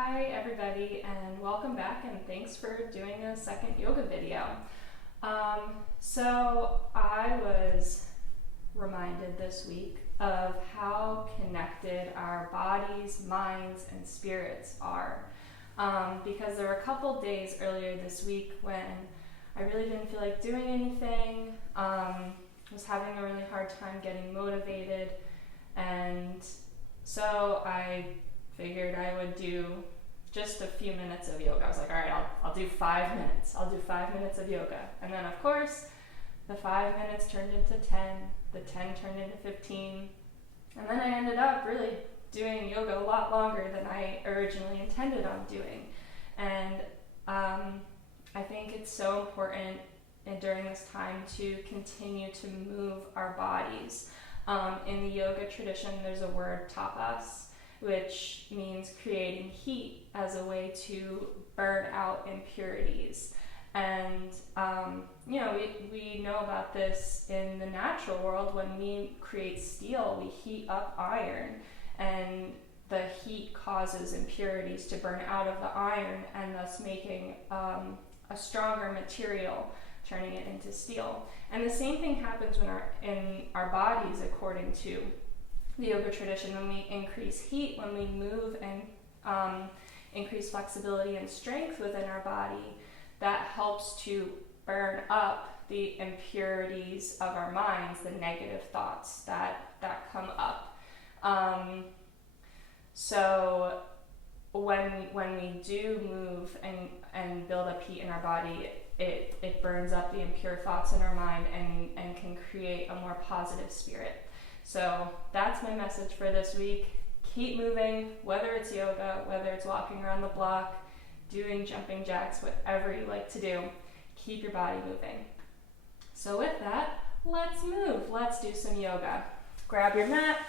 Hi everybody, and welcome back, and thanks for doing a second yoga video. So I was reminded this week of how connected our bodies, minds, and spirits are. Because there were a couple days earlier this week when I really didn't feel like doing anything, was having a really hard time getting motivated, and so I figured I would do just a few minutes of yoga. I was like, all right, I'll do 5 minutes. I'll do 5 minutes of yoga. And then, of course, the 5 minutes turned into 10, the 10 turned into 15, and then I ended up really doing yoga a lot longer than I originally intended on doing. And I think it's so important during this time to continue to move our bodies. In the yoga tradition, there's a word, tapas, which means creating heat as a way to burn out impurities. And, we know about this in the natural world. When we create steel, we heat up iron, and the heat causes impurities to burn out of the iron, and thus making a stronger material, turning it into steel. And the same thing happens in our bodies, according to the yoga tradition. When we increase heat, when we move and increase flexibility and strength within our body, that helps to burn up the impurities of our minds, the negative thoughts that come up. So when we do move and build up heat in our body, it burns up the impure thoughts in our mind and can create a more positive spirit. So that's my message for this week. Keep moving, whether it's yoga, whether it's walking around the block, doing jumping jacks, whatever you like to do, keep your body moving. So with that, let's move. Let's do some yoga. Grab your mat,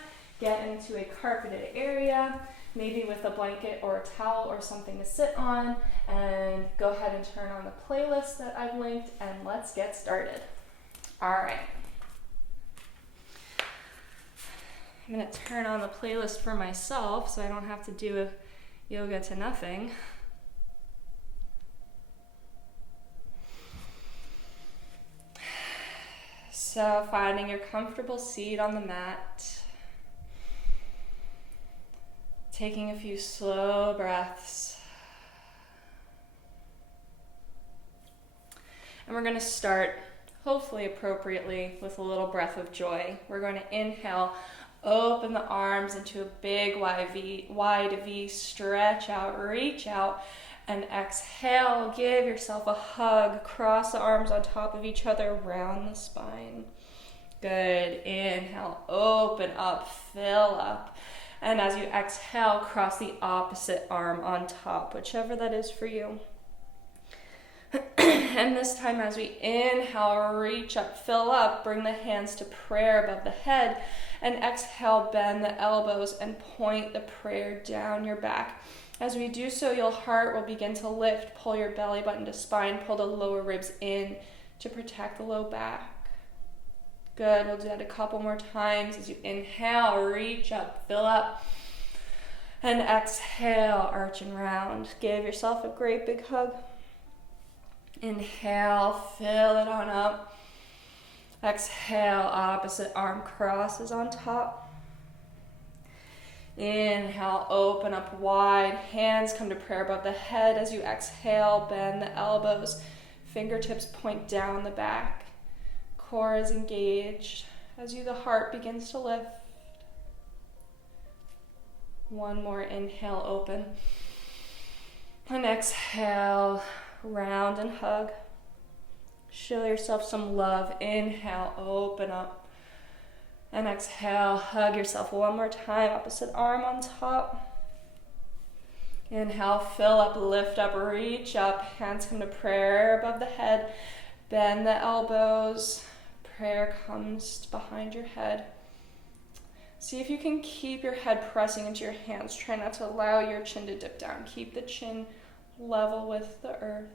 get into a carpeted area, maybe with a blanket or a towel or something to sit on, and go ahead and turn on the playlist that I've linked, and let's get started. All right. I'm going to turn on the playlist for myself so I don't have to do a yoga to nothing. So finding your comfortable seat on the mat, taking a few slow breaths. And we're going to start, hopefully appropriately, with a little breath of joy. We're going to inhale, open the arms into a big wide V, stretch out, reach out, and exhale, give yourself a hug, cross the arms on top of each other, round the spine. Good, inhale, open up, fill up, and as you exhale, cross the opposite arm on top, whichever that is for you. And this time, as we inhale, reach up, fill up, bring the hands to prayer above the head, and exhale, bend the elbows and point the prayer down your back. As we do so, your heart will begin to lift. Pull your belly button to spine, pull the lower ribs in to protect the low back. Good, we'll do that a couple more times. As you inhale, reach up, fill up, and exhale, arch and round. Give yourself a great big hug. Inhale, fill it on up. Exhale, opposite arm crosses on top. Inhale, open up wide. Hands come to prayer above the head. As you exhale, bend the elbows. Fingertips point down the back. Core is engaged. As the heart begins to lift. One more inhale, open. And exhale, round and hug. Show yourself some love. Inhale, open up. And exhale, hug yourself one more time, opposite arm on top. Inhale, fill up, lift up, reach up. Hands come to prayer above the head. Bend the elbows. Prayer comes behind your head. See if you can keep your head pressing into your hands. Try not to allow your chin to dip down. Keep the chin level with the earth.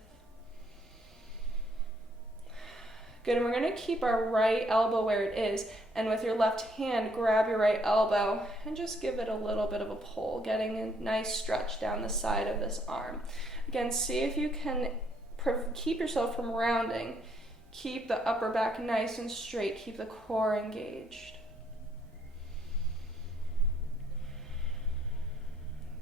Good, and we're going to keep our right elbow where it is, and with your left hand, grab your right elbow and just give it a little bit of a pull, getting a nice stretch down the side of this arm. Again, see if you can keep yourself from rounding. Keep the upper back nice and straight. Keep the core engaged.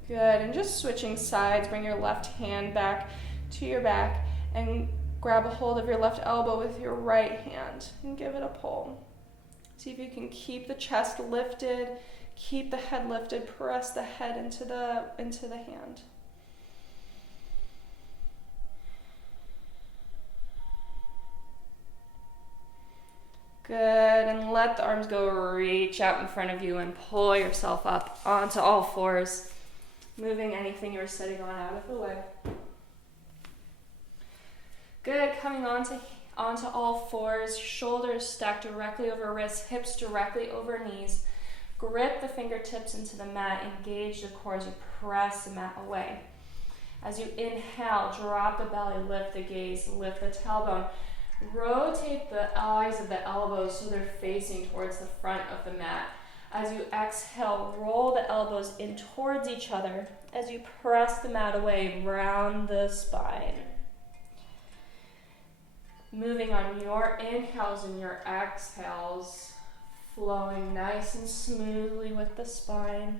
Good, and just switching sides, bring your left hand back to your back and grab a hold of your left elbow with your right hand and give it a pull. See if you can keep the chest lifted, keep the head lifted, press the head into the hand. Good, and let the arms go, reach out in front of you and pull yourself up onto all fours, moving anything you were sitting on out of the way. Good, coming onto all fours, shoulders stacked directly over wrists, hips directly over knees. Grip the fingertips into the mat, engage the core as you press the mat away. As you inhale, drop the belly, lift the gaze, lift the tailbone. Rotate the eyes of the elbows so they're facing towards the front of the mat. As you exhale, roll the elbows in towards each other as you press the mat away, round the spine. Moving on your inhales and your exhales, flowing nice and smoothly with the spine.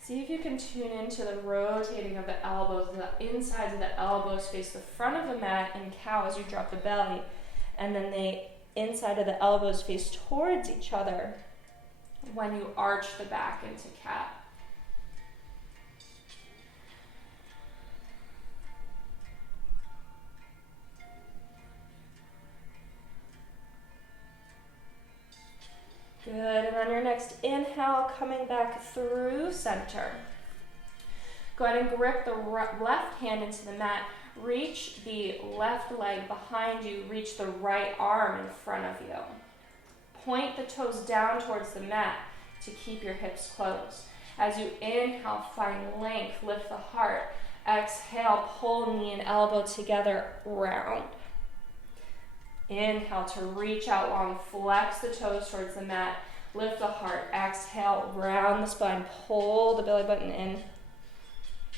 See if you can tune into the rotating of the elbows. The insides of the elbows face the front of the mat in cow as you drop the belly. And then the inside of the elbows face towards each other when you arch the back into cat. Good, and on your next inhale, coming back through center. Go ahead and grip the left hand into the mat. Reach the left leg behind you. Reach the right arm in front of you. Point the toes down towards the mat to keep your hips closed. As you inhale, find length, lift the heart. Exhale, pull knee and elbow together, round. Inhale to reach out long, flex the toes towards the mat, lift the heart. Exhale, round the spine, pull the belly button in.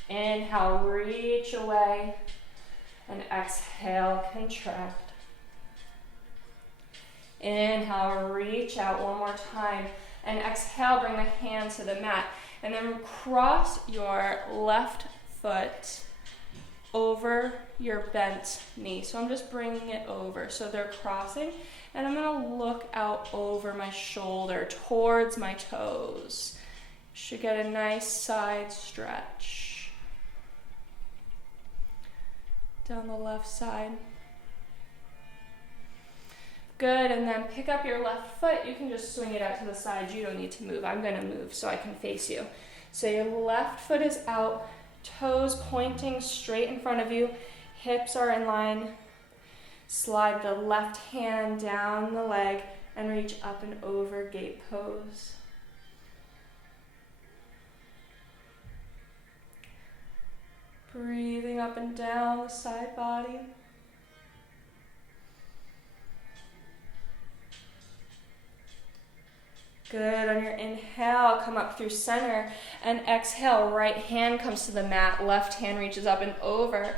Inhale, reach away, and exhale, contract. Inhale, reach out one more time, and exhale, bring the hand to the mat, and then cross your left foot over your bent knee. So I'm just bringing it over. So they're crossing, and I'm going to look out over my shoulder towards my toes. Should get a nice side stretch. Down the left side. Good, and then pick up your left foot. You can just swing it out to the side. You don't need to move. I'm going to move so I can face you. So your left foot is out. Toes pointing straight in front of you, hips are in line. Slide the left hand down the leg and reach up and over gate pose. Breathing up and down the side body. Good, on your inhale, come up through center, and exhale, right hand comes to the mat, left hand reaches up and over,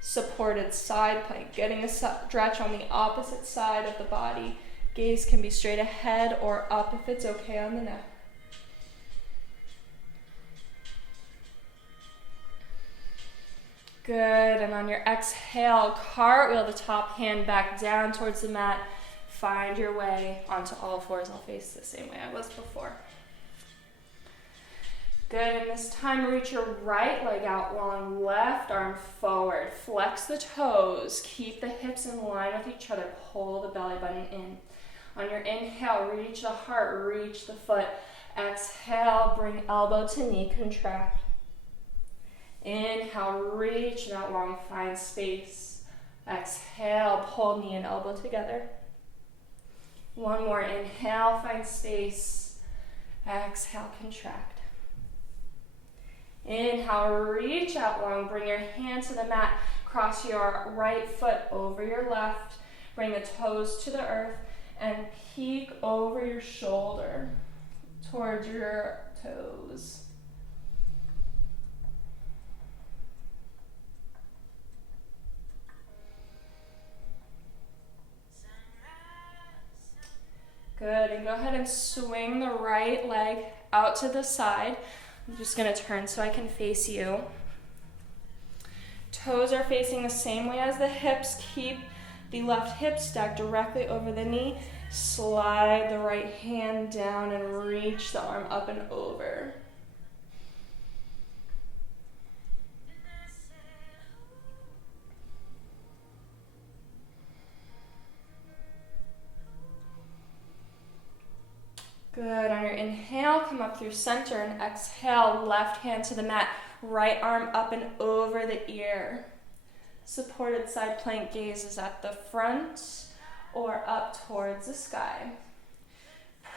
supported side plank, getting a stretch on the opposite side of the body. Gaze can be straight ahead or up if it's okay on the neck. Good, and on your exhale, cartwheel the top hand back down towards the mat. Find your way onto all fours. I'll face the same way I was before. Good, and this time reach your right leg out long, left arm forward. Flex the toes, keep the hips in line with each other. Pull the belly button in. On your inhale, reach the heart, reach the foot. Exhale, bring elbow to knee, contract. Inhale, reach it out long, find space. Exhale, pull knee and elbow together. One more, inhale, find space. Exhale, contract. Inhale, reach out long, bring your hand to the mat. Cross your right foot over your left. Bring the toes to the earth and peek over your shoulder towards your toes. Good, and go ahead and swing the right leg out to the side. I'm just gonna turn so I can face you. Toes are facing the same way as the hips. Keep the left hip stacked directly over the knee. Slide the right hand down and reach the arm up and over. Good, on your inhale, come up through center, and exhale, left hand to the mat, right arm up and over the ear. Supported side plank gaze is at the front or up towards the sky.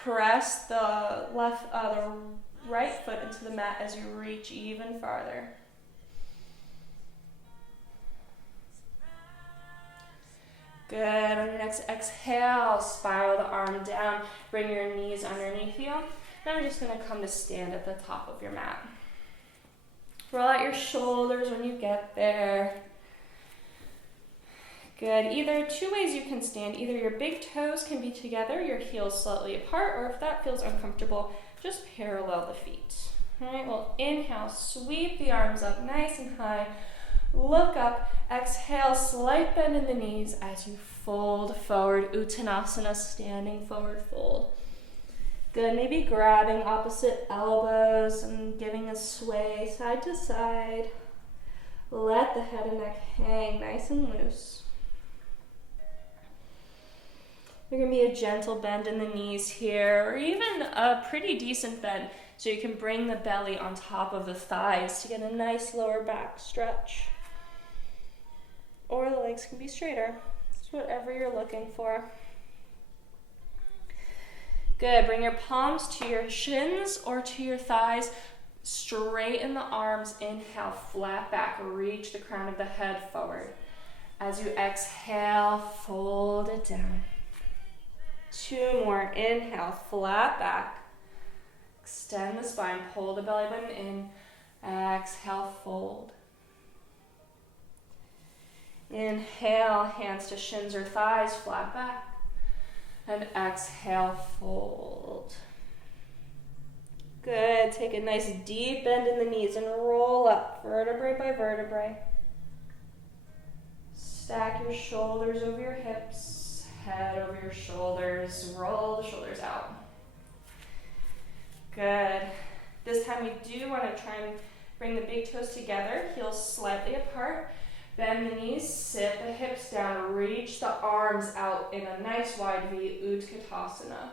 Press the right foot into the mat as you reach even farther. Good, on your next exhale, spiral the arm down, bring your knees underneath you. Now we're just gonna come to stand at the top of your mat. Roll out your shoulders when you get there. Good, either two ways you can stand. Either your big toes can be together, your heels slightly apart, or if that feels uncomfortable, just parallel the feet. All right, well, inhale, sweep the arms up nice and high. Look up, exhale, slight bend in the knees as you fold forward, Uttanasana, standing forward fold. Good, maybe grabbing opposite elbows and giving a sway side to side. Let the head and neck hang nice and loose. There can be a gentle bend in the knees here, or even a pretty decent bend, so you can bring the belly on top of the thighs to get a nice lower back stretch. Or the legs can be straighter. It's whatever you're looking for. Good, bring your palms to your shins or to your thighs. Straighten the arms, inhale, flat back, reach the crown of the head forward. As you exhale, fold it down. Two more, inhale, flat back. Extend the spine, pull the belly button in. Exhale, fold. Inhale, hands to shins or thighs, flat back. And exhale, fold. Good, take a nice deep bend in the knees and roll up, vertebrae by vertebrae. Stack your shoulders over your hips, head over your shoulders, roll the shoulders out. Good. This time we do want to try and bring the big toes together, heels slightly apart. Bend the knees, sit the hips down, reach the arms out in a nice wide V, Utkatasana,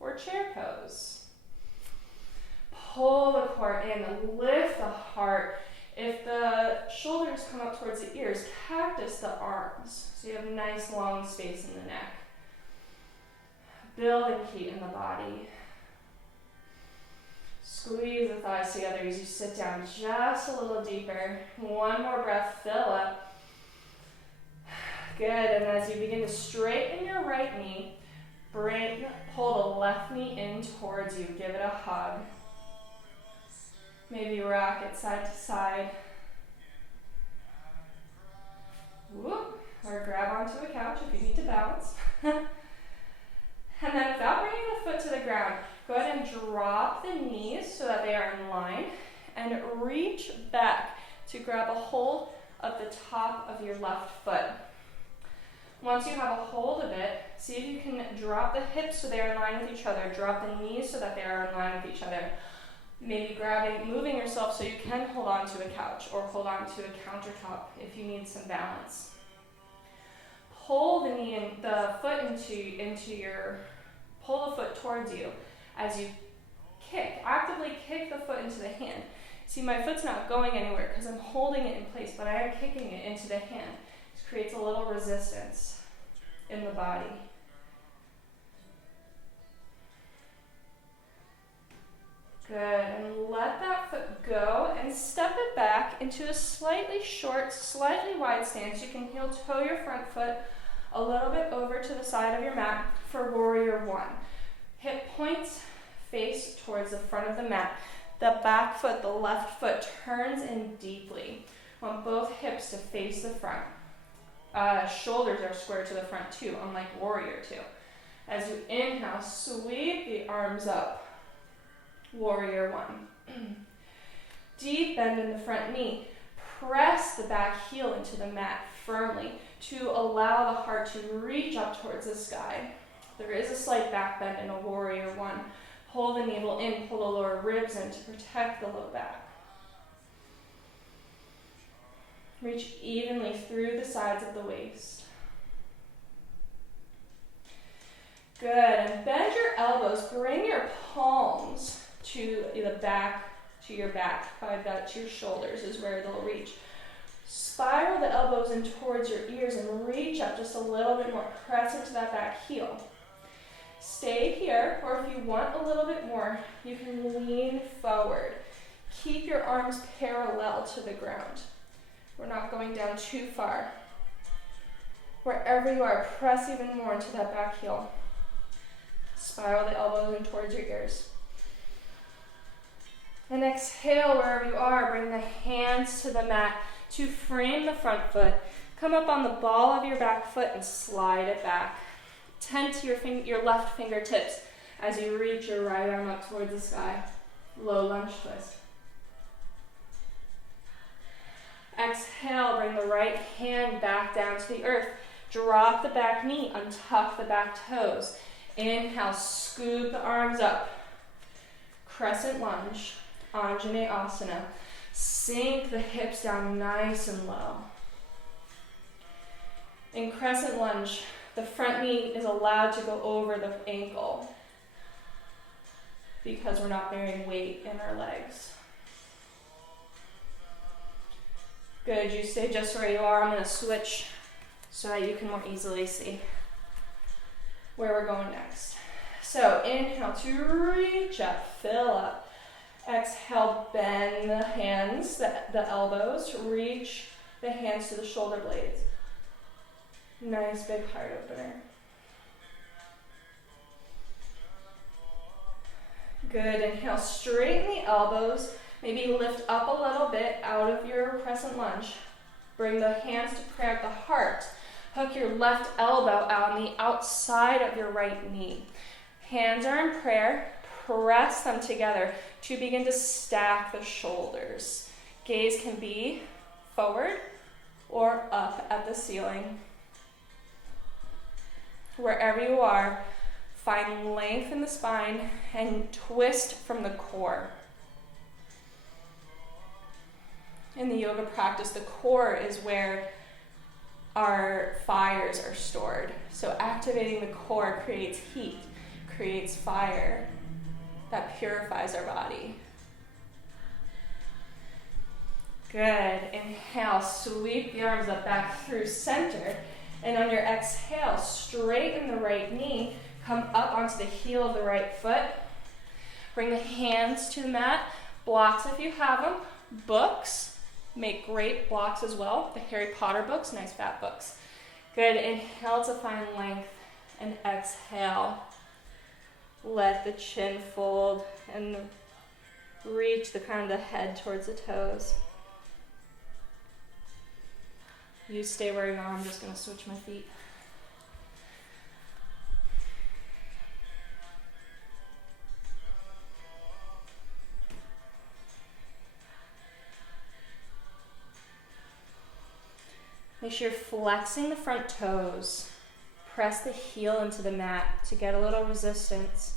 or chair pose. Pull the core in, lift the heart. If the shoulders come up towards the ears, cactus the arms, so you have nice long space in the neck. Building heat in the body. Squeeze the thighs together as you sit down just a little deeper. One more breath, fill up. Good, and as you begin to straighten your right knee, pull the left knee in towards you. Give it a hug. Maybe rock it side to side. Whoop, or grab onto a couch if you need to bounce. And then without bringing the foot to the ground, go ahead and drop the knees so that they are in line and reach back to grab a hold of the top of your left foot. Once you have a hold of it, see if you can drop the hips so they're in line with each other. Drop the knees so that they are in line with each other. Maybe moving yourself so you can hold on to a couch or hold on to a countertop if you need some balance. Pull the knee and the foot pull the foot towards you as you kick. Actively kick the foot into the hand. See, my foot's not going anywhere because I'm holding it in place, but I am kicking it into the hand. This creates a little resistance in the body. Good, and let that foot go and step it back into a slightly short, slightly wide stance. You can heel toe your front foot a little bit over to the side of your mat for warrior one. Hip points face towards the front of the mat. The back foot, the left foot, turns in deeply. Want both hips to face the front. Shoulders are square to the front too, unlike warrior two. As you inhale, sweep the arms up. Warrior one. Deep bend in the front knee. Press the back heel into the mat firmly to allow the heart to reach up towards the sky. There is a slight back bend in a warrior one. Pull the navel in, pull the lower ribs in to protect the low back. Reach evenly through the sides of the waist. Good, and bend your elbows. Bring your palms to the back, to your back. Probably that to your shoulders is where they'll reach. Spiral the elbows in towards your ears and reach up just a little bit more. Press into that back heel. Stay here, or if you want a little bit more, you can lean forward. Keep your arms parallel to the ground. We're not going down too far. Wherever you are, press even more into that back heel. Spiral the elbows in towards your ears. And exhale wherever you are. Bring the hands to the mat to frame the front foot. Come up on the ball of your back foot and slide it back. Tent your left fingertips as you reach your right arm up towards the sky. Low lunge twist. Exhale, bring the right hand back down to the earth. Drop the back knee, untuck the back toes. Inhale, scoop the arms up. Crescent lunge, Anjaneyasana. Sink the hips down nice and low. In crescent lunge, the front knee is allowed to go over the ankle because we're not bearing weight in our legs. Good, you stay just where you are. I'm going to switch so that you can more easily see where we're going next. So inhale to reach up, fill up. Exhale, bend the hands, the elbows, reach the hands to the shoulder blades. Nice big heart opener. Good, inhale, straighten the elbows. Maybe lift up a little bit out of your crescent lunge. Bring the hands to prayer at the heart. Hook your left elbow out on the outside of your right knee. Hands are in prayer. Press them together to begin to stack the shoulders. Gaze can be forward or up at the ceiling. Wherever you are, find length in the spine and twist from the core. In the yoga practice, the core is where our fires are stored. So activating the core creates heat, creates fire that purifies our body. Good. Inhale, sweep the arms up back through center. And on your exhale, straighten the right knee. Come up onto the heel of the right foot. Bring the hands to the mat. Blocks if you have them. Books make great blocks as well. The Harry Potter books, nice fat books. Good. Inhale to find length and exhale. Let the chin fold and reach the crown of the head towards the toes. You stay where you are. I'm just going to switch my feet. Make sure you're flexing the front toes. Press the heel into the mat to get a little resistance.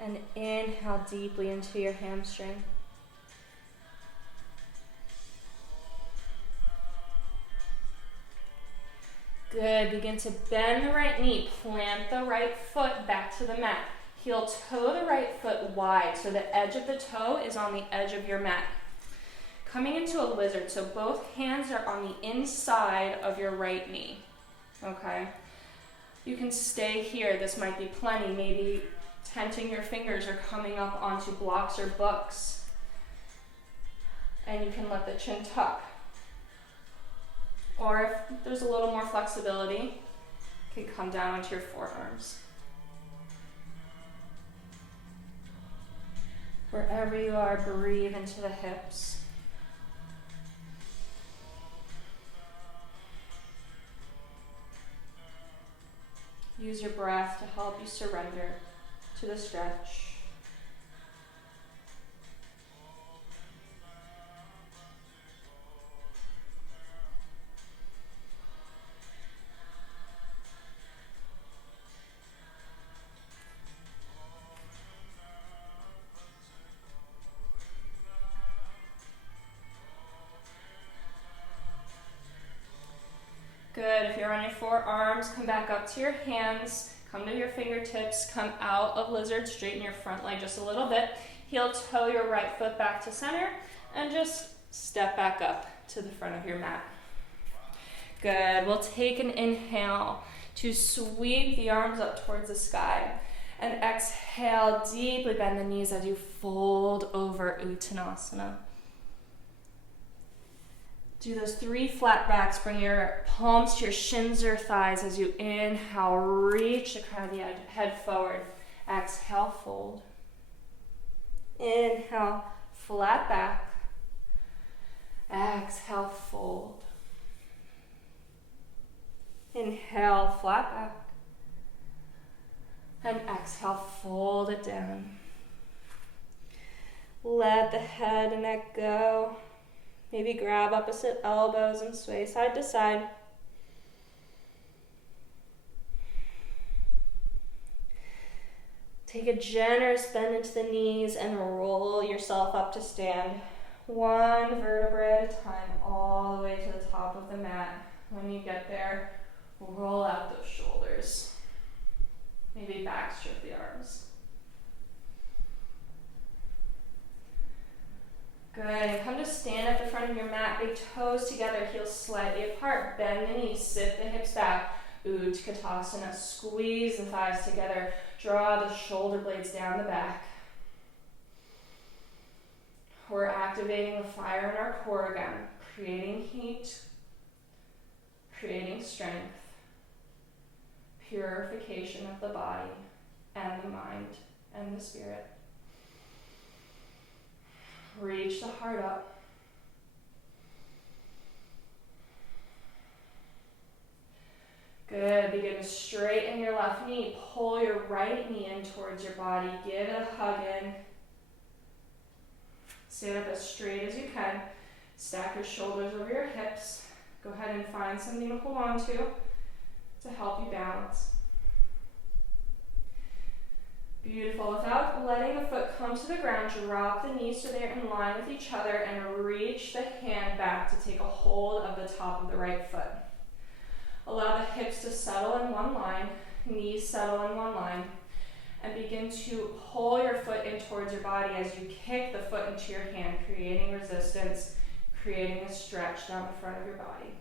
And inhale deeply into your hamstring. Good. Begin to bend the right knee. Plant the right foot back to the mat. Heel toe the right foot wide so the edge of the toe is on the edge of your mat. Coming into a lizard, so both hands are on the inside of your right knee. Okay? You can stay here. This might be plenty. Maybe tenting your fingers or coming up onto blocks or books. And you can let the chin tuck. Or if there's a little more flexibility, you can come down into your forearms. Wherever you are, breathe into the hips. Use your breath to help you surrender to the stretch. Good. If you're on your forearms, come back up to your hands. Come to your fingertips. Come out of lizard. Straighten your front leg just a little bit. Heel toe your right foot back to center. And just step back up to the front of your mat. Good. We'll take an inhale to sweep the arms up towards the sky. And exhale, deeply bend the knees as you fold over Uttanasana. Do those 3 flat backs. Bring your palms to your shins or thighs as you inhale. Reach the crown of the head forward. Exhale, fold. Inhale, flat back. Exhale, fold. Inhale, flat back. And exhale, fold it down. Let the head and neck go. Maybe grab opposite elbows and sway side to side. Take a generous bend into the knees and roll yourself up to stand. 1 vertebrae at a time, all the way to the top of the mat. When you get there, roll out those shoulders. Maybe back strip the arms. Good, and come to stand at the front of your mat, big toes together, heels slightly apart, bend the knees, sit the hips back, Utkatasana, squeeze the thighs together, draw the shoulder blades down the back. We're activating the fire in our core again, creating heat, creating strength, purification of the body and the mind and the spirit. Reach the heart up. Good. Begin to straighten your left knee. Pull your right knee in towards your body. Give it a hug in. Sit up as straight as you can. Stack your shoulders over your hips. Go ahead and find something to hold on to help you balance. Beautiful. Without letting the foot come to the ground, drop the knees so they're in line with each other and reach the hand back to take a hold of the top of the right foot. Allow the hips to settle in one line, knees settle in one line, and begin to pull your foot in towards your body as you kick the foot into your hand, creating resistance, creating a stretch down the front of your body.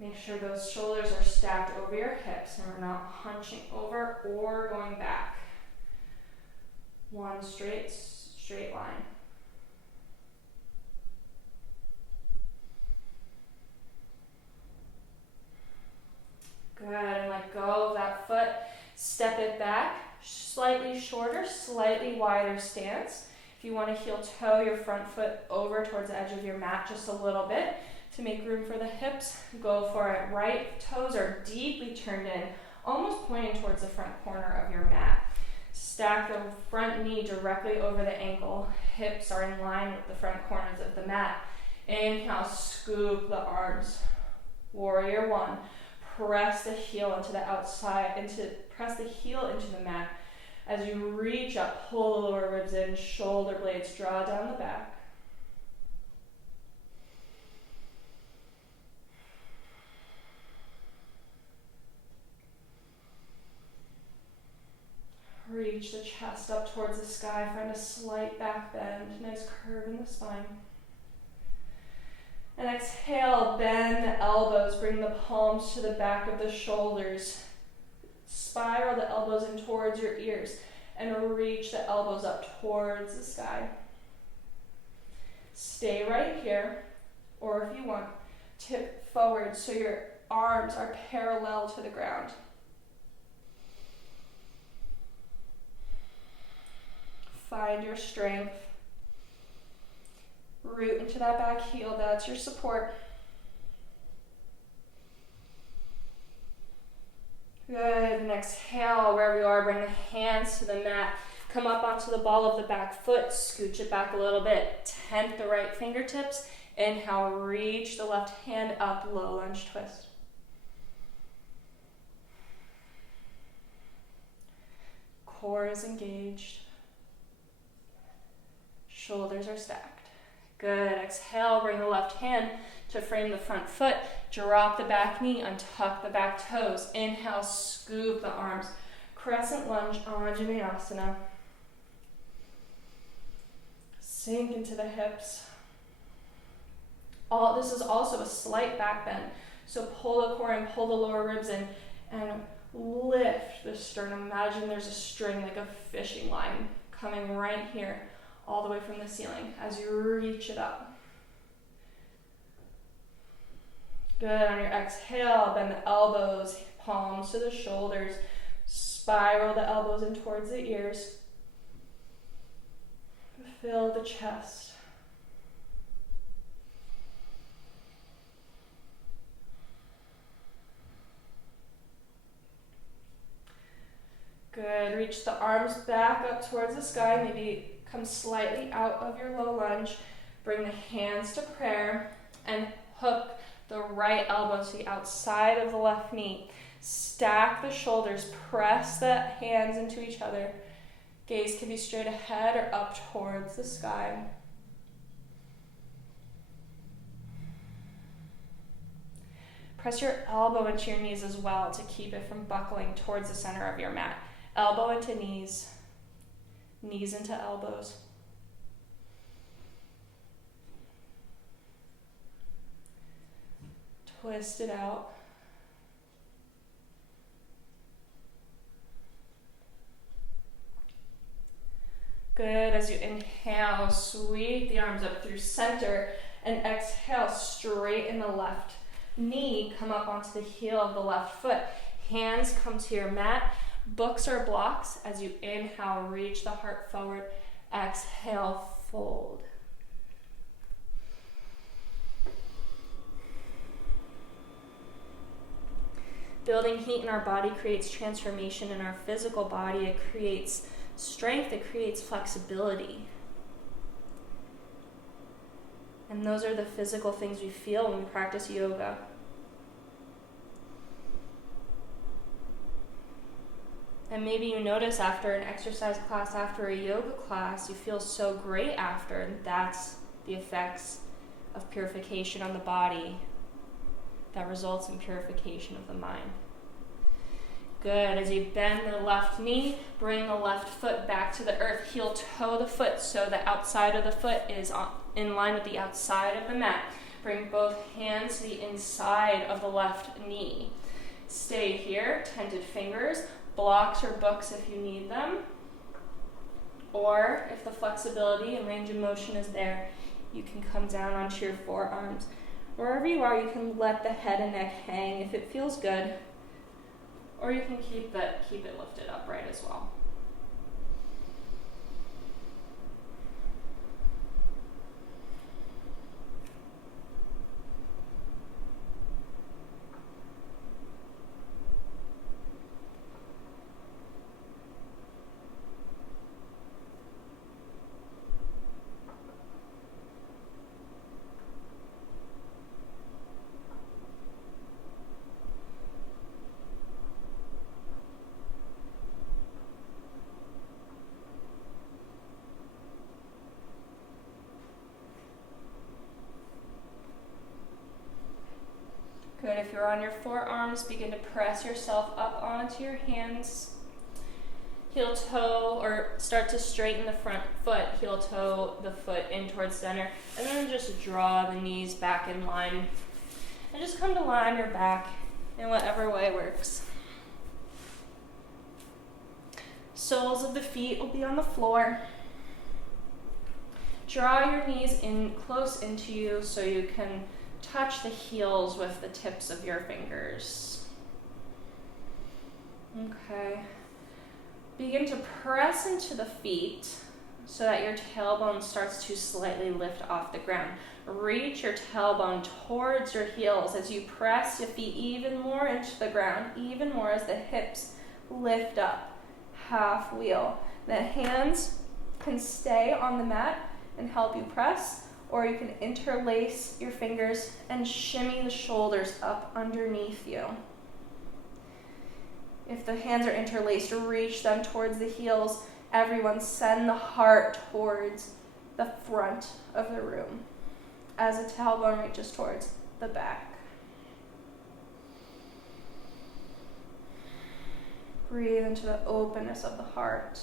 Make sure those shoulders are stacked over your hips and we're not hunching over or going back. One straight line. Good, and let go of that foot. Step it back, slightly shorter, slightly wider stance. If you want to heel toe your front foot over towards the edge of your mat just a little bit, to make room for the hips, go for it. Right toes are deeply turned in, almost pointing towards the front corner of your mat. Stack the front knee directly over the ankle. Hips are in line with the front corners of the mat. Inhale, scoop the arms. Warrior 1. Press the heel into the outside, press the heel into the mat. As you reach up, pull the lower ribs in, shoulder blades draw down the back. Reach the chest up towards the sky, find a slight back bend, nice curve in the spine. And exhale, bend the elbows, bring the palms to the back of the shoulders. Spiral the elbows in towards your ears and reach the elbows up towards the sky. Stay right here, or if you want, tip forward so your arms are parallel to the ground. Find your strength. Root into that back heel, that's your support. Good, and exhale, wherever you are, bring the hands to the mat. Come up onto the ball of the back foot, scooch it back a little bit. Tent the right fingertips. Inhale, reach the left hand up, low lunge twist. Core is engaged. Shoulders are stacked. Good, exhale, bring the left hand to frame the front foot. Drop the back knee, untuck the back toes. Inhale, scoop the arms. Crescent lunge, Anjaneyasana. Sink into the hips. This is also a slight back bend. So pull the core and pull the lower ribs in and lift the sternum. Imagine there's a string like a fishing line coming right here all the way from the ceiling as you reach it up. Good, on your exhale, bend the elbows, palms to the shoulders. Spiral the elbows in towards the ears. Fill the chest. Good, reach the arms back up towards the sky. Maybe come slightly out of your low lunge. Bring the hands to prayer and hook the right elbow to the outside of the left knee. Stack the shoulders, press the hands into each other. Gaze can be straight ahead or up towards the sky. Press your elbow into your knees as well to keep it from buckling towards the center of your mat. Elbow into knees, knees into elbows. Twist it out. Good, as you inhale, sweep the arms up through center, and exhale, straighten the left knee, come up onto the heel of the left foot. Hands come to your mat. Books or blocks. As you inhale, reach the heart forward. Exhale, fold. Building heat in our body creates transformation in our physical body. It creates strength, it creates flexibility. And those are the physical things we feel when we practice yoga. And maybe you notice after an exercise class, after a yoga class, you feel so great after, and that's the effects of purification on the body that results in purification of the mind. Good, as you bend the left knee, bring the left foot back to the earth. Heel toe the foot so the outside of the foot is in line with the outside of the mat. Bring both hands to the inside of the left knee. Stay here, tented fingers, blocks or books if you need them. Or if the flexibility and range of motion is there, you can come down onto your forearms. Wherever you are, you can let the head and neck hang if it feels good. Or you can keep it lifted upright as well. Good, if you're on your forearms, begin to press yourself up onto your hands. Heel toe, or start to straighten the front foot, heel toe the foot in towards center, and then just draw the knees back in line. And just come to lie on your back in whatever way works. Soles of the feet will be on the floor. Draw your knees in close into you so you can touch the heels with the tips of your fingers. Okay. Begin to press into the feet so that your tailbone starts to slightly lift off the ground. Reach your tailbone towards your heels as you press your feet even more into the ground, even more as the hips lift up. Half wheel. The hands can stay on the mat and help you press, or you can interlace your fingers and shimmy the shoulders up underneath you. If the hands are interlaced, reach them towards the heels. Everyone send the heart towards the front of the room as the tailbone reaches towards the back. Breathe into the openness of the heart.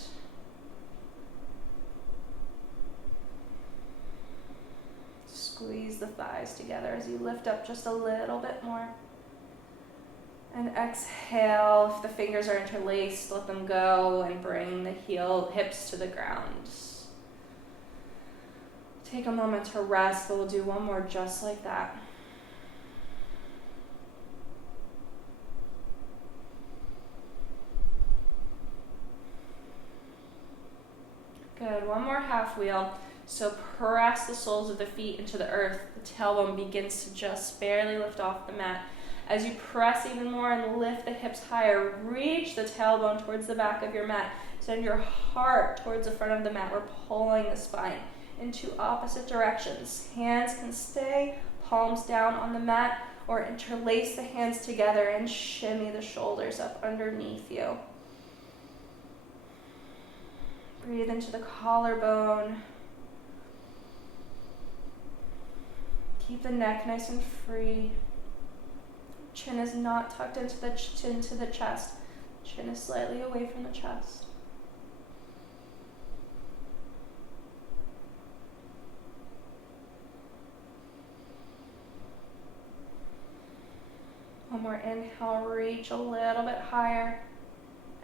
Squeeze the thighs together as you lift up just a little bit more. And exhale. If the fingers are interlaced, let them go and bring the hips to the ground. Take a moment to rest, but we'll do one more just like that. Good, one more half wheel. So press the soles of the feet into the earth. The tailbone begins to just barely lift off the mat. As you press even more and lift the hips higher, reach the tailbone towards the back of your mat. Send your heart towards the front of the mat. We're pulling the spine into opposite directions. Hands can stay, palms down on the mat, or interlace the hands together and shimmy the shoulders up underneath you. Breathe into the collarbone. Keep the neck nice and free. Chin is not tucked into the chest. Chin is slightly away from the chest. One more inhale, reach a little bit higher.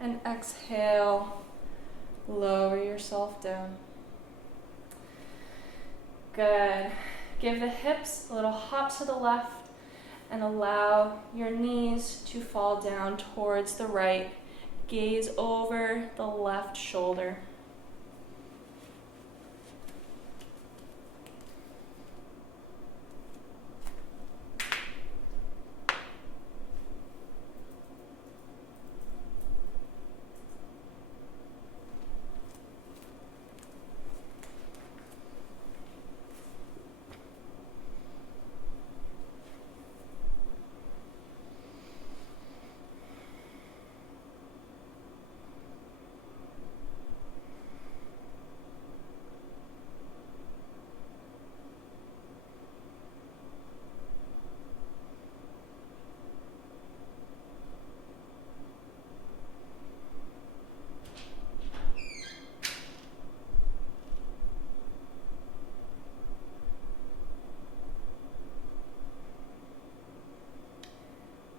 And exhale, lower yourself down. Good. Give the hips a little hop to the left and allow your knees to fall down towards the right. Gaze over the left shoulder.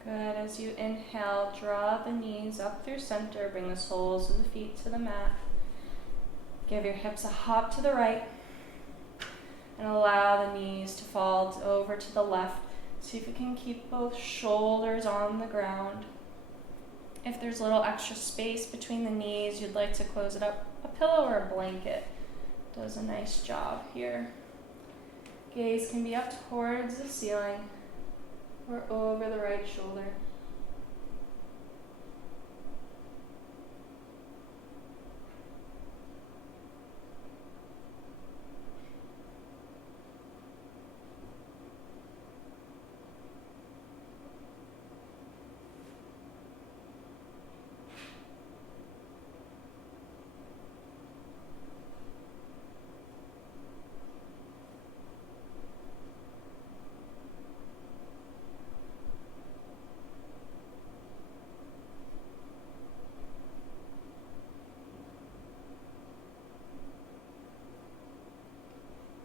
Good. As you inhale, draw the knees up through center. Bring the soles of the feet to the mat. Give your hips a hop to the right. And allow the knees to fall over to the left. See if you can keep both shoulders on the ground. If there's a little extra space between the knees, you'd like to close it up. A pillow or a blanket does a nice job here. Gaze can be up towards the ceiling or over the right shoulder.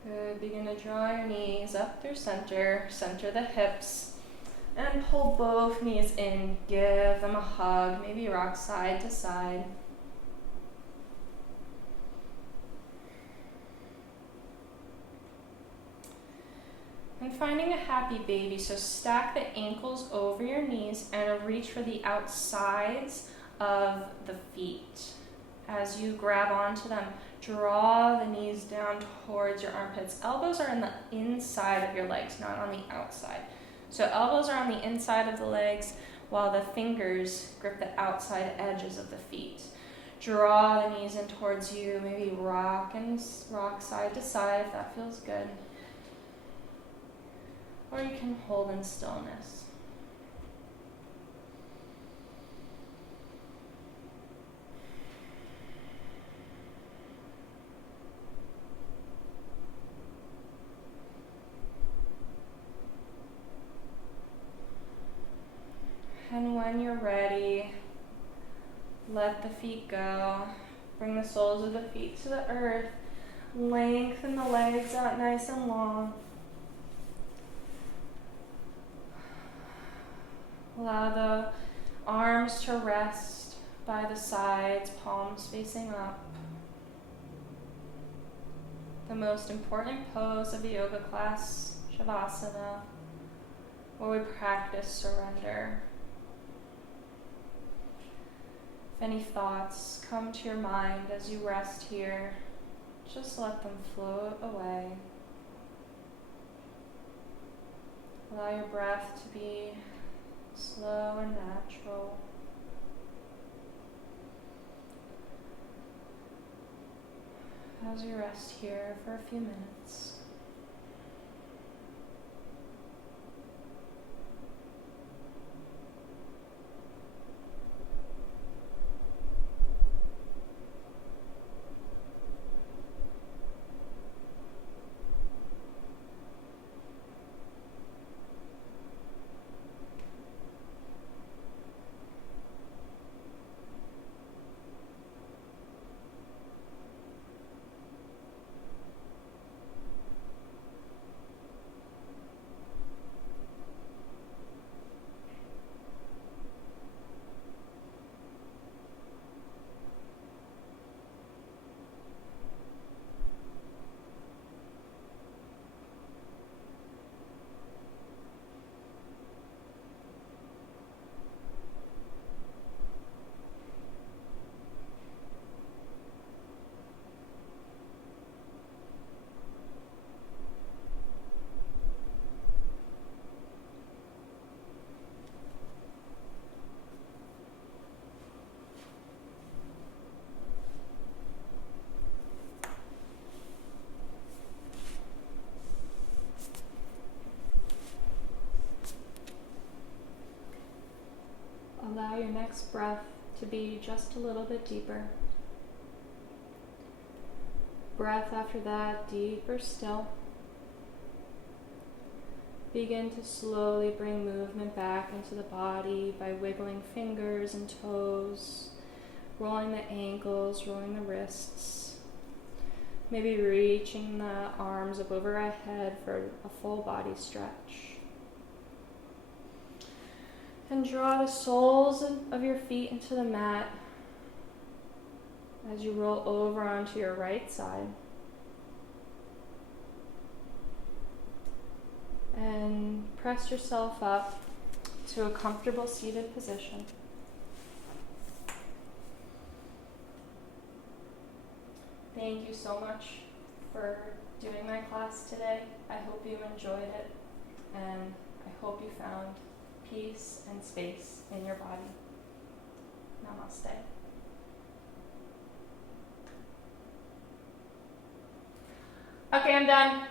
Good. Begin to draw your knees up through center. Center the hips. And pull both knees in. Give them a hug. Maybe rock side to side. And finding a happy baby. So stack the ankles over your knees and reach for the outsides of the feet. As you grab onto them, draw the knees down towards your armpits. Elbows are on the inside of your legs, not on the outside. So elbows are on the inside of the legs while the fingers grip the outside edges of the feet. Draw the knees in towards you, maybe rock side to side if that feels good. Or you can hold in stillness. And when you're ready, let the feet go. Bring the soles of the feet to the earth. Lengthen the legs out nice and long. Allow the arms to rest by the sides, palms facing up. The most important pose of the yoga class, Shavasana, where we practice surrender. If any thoughts come to your mind as you rest here, just let them float away. Allow your breath to be slow and natural. As you rest here for a few minutes. Allow your next breath to be just a little bit deeper. Breath after that, deeper still. Begin to slowly bring movement back into the body by wiggling fingers and toes, rolling the ankles, rolling the wrists. Maybe reaching the arms up over our head for a full body stretch. And draw the soles of your feet into the mat as you roll over onto your right side. And press yourself up to a comfortable seated position. Thank you so much for doing my class today. I hope you enjoyed it, and I hope you found peace and space in your body. Namaste. Okay, I'm done.